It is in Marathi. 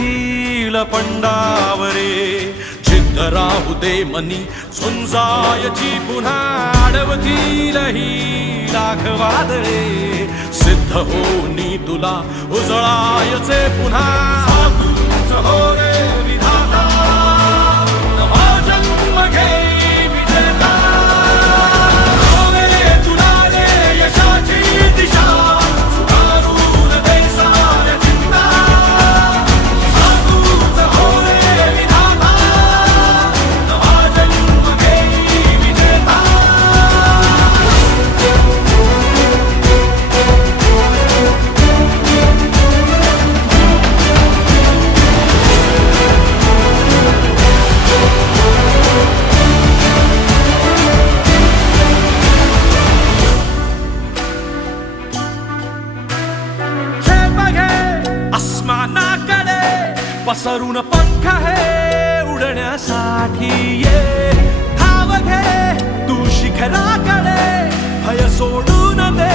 हिल पंडावरे जिद्द राहू दे मनी झुंजायची पुन्हा अडवतील ही लाख वादळे सिद्ध होनी तुला उजळायचे पुन्हा साधूच हो रे विधाता नवा जन्म घे विजेता हो रे तुला रे यशाची दिशा सुधारून दे साऱ्या चिंता साधूच हो रे विधाता नवा जन्म घे विजेता पसरून पंख है उडण्यासाठी ये धाव घे तू शिखराकडे भय सोडून दे